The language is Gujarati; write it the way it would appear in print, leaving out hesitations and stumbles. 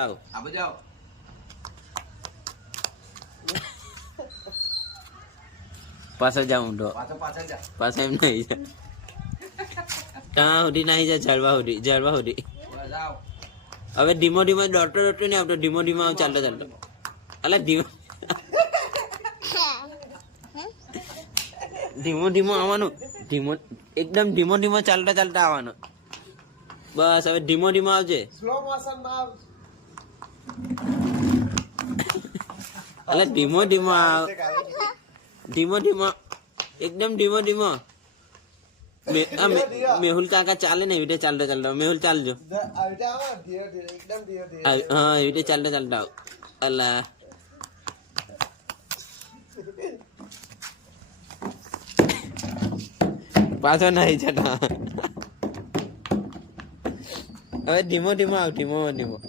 આવ આ બજાવ પાછળ જાઉં તો પાછળ જા પાછળ એમ નહીં જા ત્યાં સુધી નહીં જા ઝાડવા સુધી જાવ હવે ધીમો દોડતો નહીં આવતો ધીમો ચાલતો અલા ધીમો આવવાનું એકદમ ધીમો ચાલતા આવવાનું બસ હવે ધીમો આવજે સ્લો મોશન માં અલા ધીમો આવ ધીમો એકદમ ધીમો મેહુલ કાકા ચાલે ને એવી રીતે ચાલતા મેહુલ ચાલજો હા એવી રીતે ચાલતા આવ અલા પાછો નહીં જતા હવે ધીમો આવ ધીમો